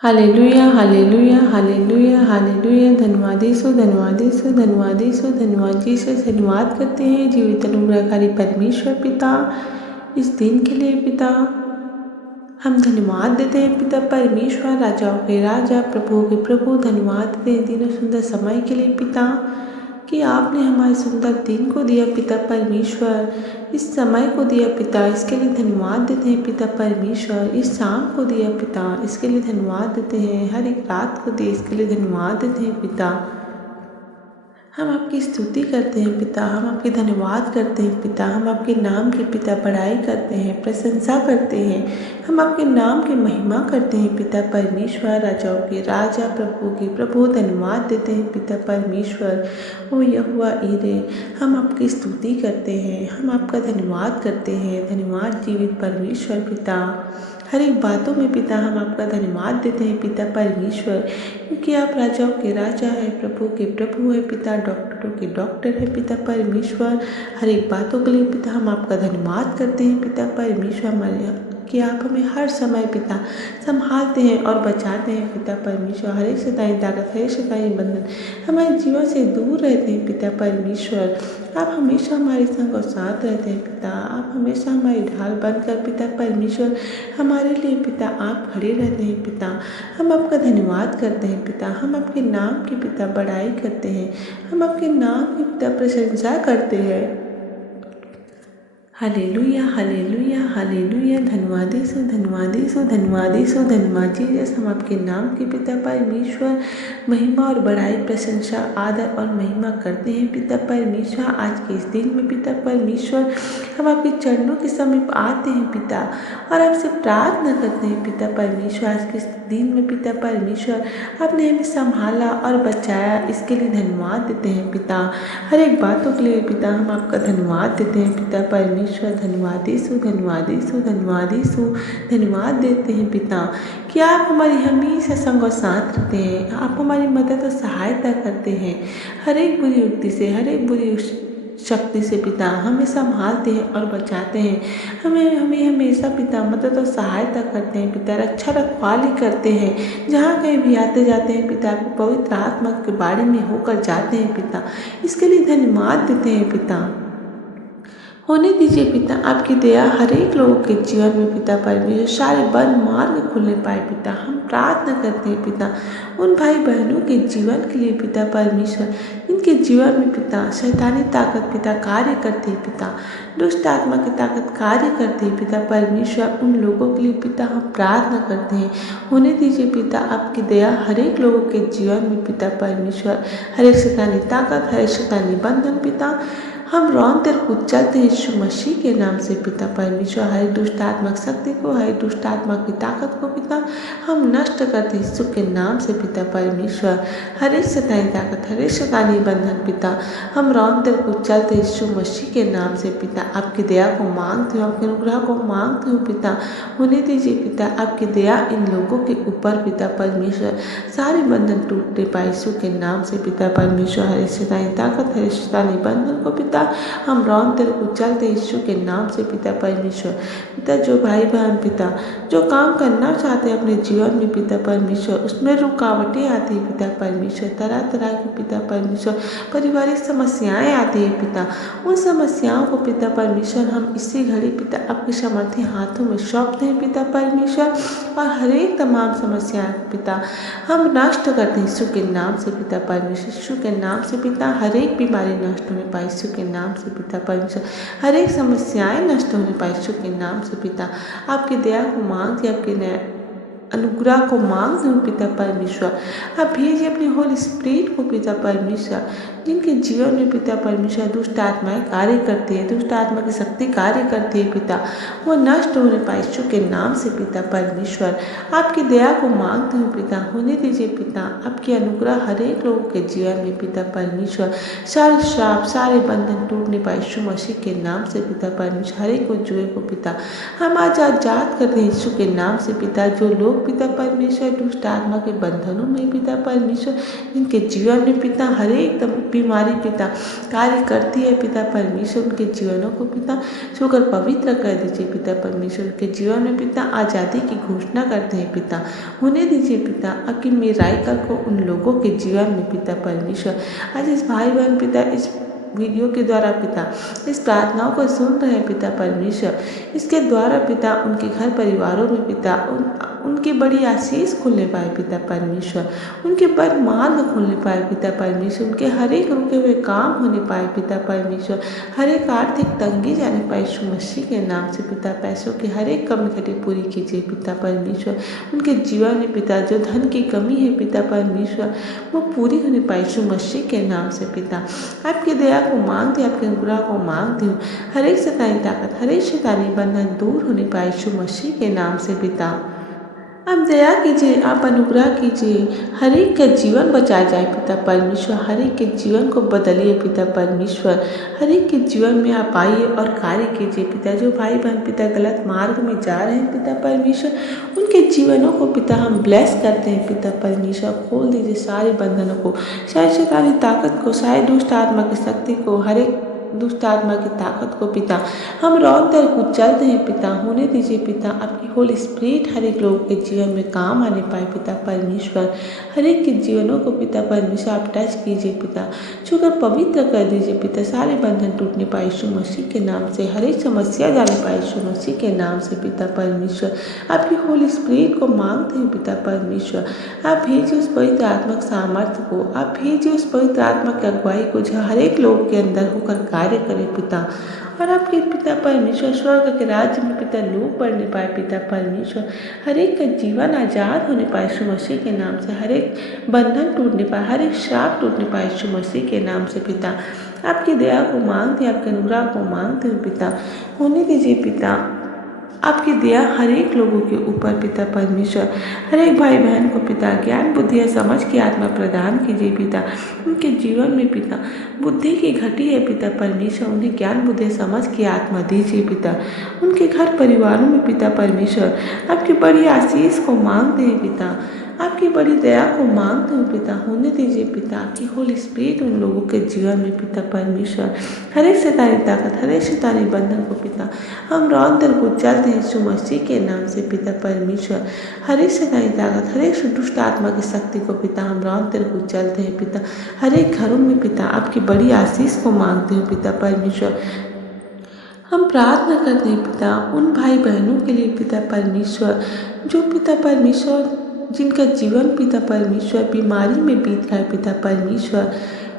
Hallelujah hallelujah hallelujah hallelujah. धन्यवाद यीशु, धन्यवाद यीशु, धन्यवाद यीशु, धन्यवाद यीशु। धन्यवाद करते हैं जीवित अनुग्रहकारी परमेश्वर पिता इस दिन के लिए पिता। हम धन्यवाद देते हैं पिता परमेश्वर, राजाओं के राजा, प्रभुओं के प्रभु। धन्यवाद देते हैं दिनों सुंदर समय के लिए पिता कि आपने हमारे सुंदर दिन को दिया पिता परमेश्वर, इस समय को दिया पिता, इसके लिए धन्यवाद देते हैं पिता परमेश्वर। इस शाम को दिया पिता, इसके लिए धन्यवाद देते हैं। हर एक रात को दिए, इसके लिए धन्यवाद देते हैं पिता। हम आपकी स्तुति करते हैं पिता, हम आपके धन्यवाद करते हैं पिता। हम आपके नाम की पिता बड़ाई करते हैं, प्रशंसा करते हैं। हम आपके नाम की महिमा करते हैं पिता परमेश्वर, राजाओं के राजा, प्रभु के प्रभु। धन्यवाद देते हैं पिता परमेश्वर। ओ यहोवा ईरे, हम आपकी स्तुति करते हैं, हम आपका धन्यवाद करते हैं। धन्यवाद जीवित परमेश्वर पिता। हर एक बातों में पिता हम आपका धन्यवाद देते हैं पिता परमेश्वर, क्योंकि आप राजाओं के राजा हैं, प्रभु के प्रभु है पिता, डॉक्टरों के डॉक्टर है पिता परमेश्वर। हर एक बातों के लिए पिता हम आपका धन्यवाद करते हैं पिता परमेश्वर, हमारे कि आप हमें हर समय पिता संभालते हैं और बचाते हैं पिता परमेश्वर। हर एक शैतानी ताकत, हर एक शैतानी बंधन हमारे जीवन से दूर रहते हैं पिता परमेश्वर। आप हमेशा हमारे संग और साथ रहते हैं पिता। आप हमेशा हमारी ढाल बनकर पिता परमेश्वर हमारे लिए पिता आप खड़े रहते हैं पिता। हम आपका धन्यवाद करते हैं पिता, हम आपके नाम की पिता बड़ाई करते हैं, हम आपके नाम की पिता प्रशंसा करते हैं। Hallelujah hallelujah hallelujah. धन्यवाद यीशु, धन्यवाद यीशु, धन्यवाद यीशु, धन्यवाद जीसस। हम आपके नाम के पिता परमेश्वर महिमा और बड़ाई, प्रशंसा, आदर और महिमा करते हैं पिता परमेश्वर। आज के इस दिन में पिता परमेश्वर हम आपके चरणों के समीप आते हैं पिता और आपसे प्रार्थना करते हैं पिता परमेश्वर। आज के इस दिन में पिता परमेश्वर आपने हमें संभाला और बचाया, इसके लिए धन्यवाद देते हैं पिता। हर एक बातों के लिए पिता हम आपका धन्यवाद देते हैं पिता परमेश्वर। धन्यवाद यीशु, धन्यवाद यीशु, धन्यवाद यीशु। धन्यवाद देते हैं पिता कि आप हमारी हमेशा संग और साथ रहते हैं, आप हमारी मदद और सहायता करते हैं। हर एक बुरी युक्ति से, हर एक बुरी शक्ति से पिता हमें संभालते हैं और बचाते हैं। हमें हमेशा पिता मदद और सहायता करते हैं पिता, रक्षा रखवाली करते हैं। जहाँ कहीं भी आते जाते हैं पिता, आपके पवित्र आत्मा के बारे में होकर जाते हैं पिता, इसके लिए धन्यवाद देते हैं पिता। होने दीजिए पिता आपकी दया हर एक लोगों के जीवन में पिता परमेश्वर, सारे बंद मार्ग खुलने पाए पिता। हम प्रार्थना करते हैं पिता उन भाई बहनों के जीवन के लिए पिता परमेश्वर, इनके जीवन में पिता शैतानी ताकत पिता कार्य करती है पिता, दुष्ट आत्मा की ताकत कार्य करती है पिता परमेश्वर। उन लोगों के लिए पिता हम प्रार्थना करते हैं। होने दीजिए पिता आपकी दया हर एक लोगों के जीवन में पिता परमेश्वर। हर एक शैतानी ताकत, हर एक शैतानी बंधन पिता हम रौनते कुचलते हैं यीशु मसीह के नाम से पिता परमेश्वर। हर दुष्ट आत्मक शक्ति को, हर दुष्ट आत्मा की ताकत को पिता हम नष्ट करते हैं यीशु के नाम से पिता परमेश्वर। हर एक शैतानी ताकत, हर एक शैतानी बंधन पिता हम रौनते कुचलते हैं यीशु मसीह के नाम से पिता। आपकी दया को मांगते हूँ, आपके अनुग्रह को मांगते हूँ पिता। होने दीजिए पिता आपकी दया इन लोगों के ऊपर पिता परमेश्वर, सारे बंधन टूटने पाए यीशु के नाम से पिता परमेश्वर। हर एक शैतानी ताकत, हर एक शैतानी बंधन को पिता हम रौनते कुचलते यीशु के नाम से पिता परमेश्वर। पिता जो भाई बहन पिता जो काम करना चाहते हैं अपने जीवन में पिता परमेश्वर, उसमें रुकावटें आती है पिता परमेश्वर, तरह तरह की पिता परमेश्वर पारिवारिक समस्याएं आती है पिता। उन समस्याओं को पिता परमेश्वर हम इसी घड़ी पिता आपके सामर्थ्य हाथों में सौंपते हैं पिता परमेश्वर। और हर एक तमाम समस्याएं पिता हम नष्ट करते हैं यीशु के नाम से पिता परमेश्वर। यीशु के नाम से पिता हर एक बीमारी नष्ट होने पाए यीशु के नाम से पिता परमेश्वर। हर एक समस्याएं नष्ट होने पाए यीशु के नाम से पिता। आपकी दया को मांगते, आपके अनुग्रह को मांगते हूँ पिता परमेश्वर। आप भेजिए अपनी होली स्पिरिट को पिता परमेश्वर, जिनके जीवन में पिता परमेश्वर दुष्ट आत्माएं कार्य करती है, दुष्ट आत्मा की शक्ति कार्य करती है पिता, वो नष्ट होने पाए यीशु के नाम से पिता परमेश्वर। आपकी दया को मांगते हूँ पिता। होने दीजिए पिता आपकी अनुग्रह हर एक लोगों के जीवन में पिता परमेश्वर। सारे श्राप, सारे बंधन टूटने पाए यीशु मसीह के नाम से पिता परमेश्वर। हर एक को जुए को पिता हम आज आजाद करते हैं यीशु के नाम से पिता। जो लोग पिता परमेश्वर दुष्ट आत्मा के बंधनों में पिता परमेश्वर, इनके जीवन में पिता हर एक बीमारी पिता कार्य करती है पिता परमेश्वर, उनके जीवनों को पिता छूकर पवित्र कर दीजिए पिता परमेश्वर। के जीवन में पिता आज़ादी की घोषणा करते हैं पिता, होने दीजिए पिता आपकी मिराइकल को उन लोगों के जीवन में पिता परमेश्वर। आज इस भाई बहन पिता इस वीडियो के द्वारा पिता इस प्रार्थनाओं को सुन रहे हैं पिता परमेश्वर, इसके द्वारा पिता उनके घर परिवारों में पिता उनकी बड़ी आशीष खुलने पाए पिता परमेश्वर, उनके पर मार्ग खुलने पाए पिता परमेश्वर, उनके हर एक रुके हुए काम होने पाए पिता परमेश्वर, हर एक आर्थिक तंगी जाने पाए यीशु मसीह के नाम से पिता। पैसों की हर एक कमी घटी पूरी कीजिए पिता परमेश्वर, उनके जीवन में पिता जो धन की कमी है पिता परमेश्वर वो पूरी होने पाए यीशु मसीह के नाम से पिता। आपकी दया को मांगते, आपके अनुग्रह को मांगती हूँ, हर एक शैतानी ताकत, हर एक शैतानी बंधन दूर होने पाए यीशु मसीह के नाम से पिता। आप दया कीजिए, आप अनुग्रह कीजिए, हर एक का जीवन बचाया जाए पिता परमेश्वर, हर एक के जीवन को बदलिए पिता परमेश्वर, हर एक के जीवन में आप आइए और कार्य कीजिए पिता। जो भाई बहन पिता गलत मार्ग में जा रहे हैं पिता परमेश्वर, उनके जीवनों को पिता हम ब्लेस करते हैं पिता परमेश्वर। खोल दीजिए सारे बंधनों को, सारी शैतानी ताकत को, सारी दुष्ट आत्मा की शक्ति को, हर एक दुष्ट आत्मा की ताकत को पिता हम रौन तर कुचलते हैं पिता। होने दीजिए पिता आपकी होली स्पिरिट हर एक लोगों के जीवन में काम आने पाए पिता परमेश्वर, हर एक के जीवनों को पिता परमेश्वर आप टच कीजिए पिता, छूकर पवित्र कर दीजिए पिता। सारे बंधन टूटने पाए यीशु मसीह के नाम से, हर एक समस्या जाने पाए यीशु मसीह के नाम से पिता परमेश्वर। आपकी होली स्पिरिट को मांगते हैं पिता परमेश्वर, आप भेजिए उस पवित्र आत्मा सामर्थ्य को, आप भेजिए उस पवित्र आत्मा की अगुवाई को जो हर एक लोग के अंदर होकर कार्य करे पिता। और आपके पिता परमेश्वर स्वर्ग के राज्य में पिता लोग बढ़ने पाए पिता परमेश्वर, हर एक का जीवन आजाद होने पाए यीशु मसीह के नाम से, हर एक बंधन टूटने पाए, हर एक श्राप टूटने पाए यीशु मसीह के नाम से पिता। आपकी दया को मांगते, आपके अनुग्रह को मांगते हो पिता। होने दीजिए पिता आपकी दया हर एक लोगों के ऊपर पिता परमेश्वर, हर एक भाई बहन को पिता ज्ञान बुद्धि और समझ की आत्मा प्रदान कीजिए पिता। उनके जीवन में पिता बुद्धि की घटी है पिता परमेश्वर, उन्हें ज्ञान बुद्धि समझ की आत्मा दीजिए पिता। उनके घर परिवारों में पिता परमेश्वर आपकी बड़ी आशीष को मांगते हैं पिता, आपकी बड़ी दया को मांगते हैं पिता। होने दीजिए पिता आपकी होली स्पिरिट उन लोगों के जीवन में पिता परमेश्वर, हर एक शैतानी ताकत, हर एक शैतानी बंधन को पिता हम रौन तर को चलते हैं यीशु मसीह के नाम से पिता परमेश्वर। हर एक शैतानी ताकत, हर एक दुष्ट आत्मा की शक्ति को पिता हम रौन तर को चलते हैं पिता। हर एक घरों में पिता आपकी बड़ी आशीष को मांगते हो पिता परमेश्वर। हम प्रार्थना करते हैं पिता उन भाई बहनों के लिए पिता परमेश्वर जो पिता परमेश्वर जिनका जीवन पिता परमेश्वर बीमारी में बीत रहा है पिता परमेश्वर,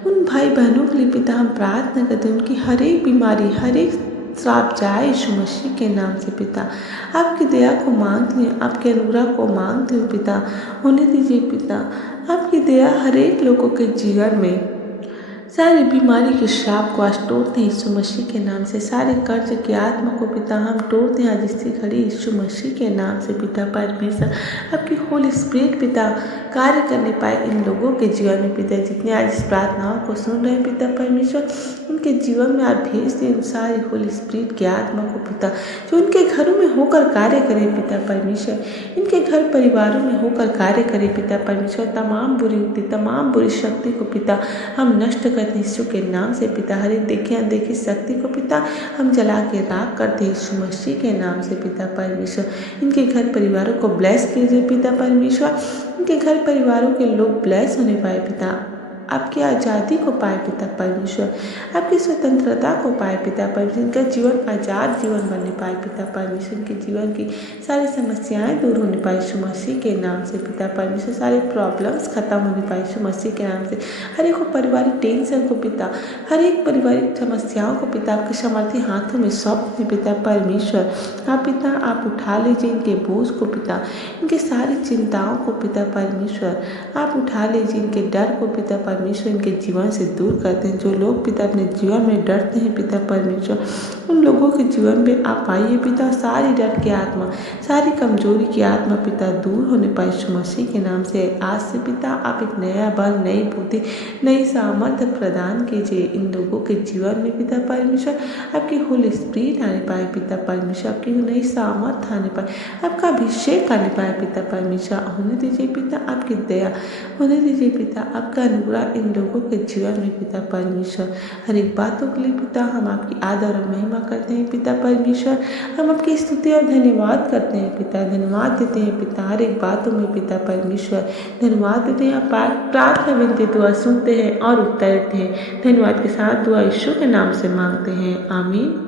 उन भाई बहनों के लिए पिता हम प्रार्थना करते हैं उनकी हर एक बीमारी, हर एक श्राप जाए यीशु मसीह के नाम से पिता। आपकी दया को मांगते हैं, आपके अनुग्रह को मांगते हो पिता। होने दीजिए पिता आपकी दया हर एक लोगों के जीवन में, सारी बीमारी के श्राप को आज तोड़ते हैं यीशु मसीह के नाम से, सारे कर्ज की आत्मा को पिता हम तोड़ते हैं आज इससे खड़ी यीशु मसीह के नाम से पिता परमेश्वर। आपकी होली स्पिरिट पिता कार्य करने पाए इन लोगों के जीवन में पिता, जितने आज इस प्रार्थनाओं को सुन रहे हैं पिता परमेश्वर, उनके जीवन में आप भेज दें सारी होली स्पिरिट की आत्मा को पिता, जो उनके घरों में होकर कार्य करे पिता परमेश्वर, इनके घर परिवारों में होकर कार्य करे पिता परमेश्वर। तमाम बुरी युक्ति, तमाम बुरी शक्ति को पिता हम नष्ट करते हैं यीशु के नाम से पिता। हर एक देखी अनदेखी शक्ति को पिता हम जला के राख करते हैं यीशु मसीह के नाम से पिता परमेश्वर। इनके घर परिवारों को ब्लेस कीजिए पिता परमेश्वर, इनके घर परिवारों के लोग ब्लेस होने पाए पिता, आपकी आज़ादी को पाए पिता परमेश्वर, आपकी स्वतंत्रता को पाए पिता परमेश्वर, इनका जीवन आज़ाद जीवन बनने पाए पिता परमेश्वर, इनके जीवन की सारी समस्याएं दूर होने पाए यीशु मसीह के नाम से पिता परमेश्वर, सारे प्रॉब्लम्स खत्म होने पाए यीशु मसीह के नाम से। हर एक पारिवारिक टेंशन को पिता, हर एक पारिवारिक समस्याओं को पिता आपके सामर्थ्य हाथों में सौंपते पिता परमेश्वर। आप पिता आप उठा लीजिए इनके बोझ को पिता, इनके सारी चिंताओं को पिता परमेश्वर आप उठा लीजिए, इनके डर को पिता परमेश्वर इनके जीवन से दूर करते हैं। जो लोग पिता अपने जीवन में डरते हैं पिता परमेश्वर, उन लोगों के जीवन में आप आइए पिता, सारी डर की आत्मा, सारी कमजोरी की आत्मा पिता दूर होने पाए यीशु मसीह के नाम से। आज से पिता आप एक नया बल, नई बुद्धि, नई सामर्थ्य प्रदान कीजिए इन लोगों के जीवन में पिता परमेश्वर। आपकी होली स्पिरिट आने पाए पिता परमेश्वर, आपकी नई सामर्थ्य आने पाए, आपका अभिषेक आने पाए पिता परमेश्वर। होने दीजिए पिता आपकी दया, होने दीजिए पिता आपका अनुग्रह इन लोगों के जीवन में पिता परमेश्वर। हर एक बातों के लिए पिता हम आपकी आदर और महिमा करते हैं पिता परमेश्वर। हम आपकी स्तुति और धन्यवाद करते हैं पिता, धन्यवाद देते हैं पिता हर एक बातों में पिता परमेश्वर। धन्यवाद देते हैं, प्रार्थना विनती दुआ सुनते हैं और उत्तर देते हैं। धन्यवाद के साथ दुआ यीशु के नाम से मांगते हैं, आमीन।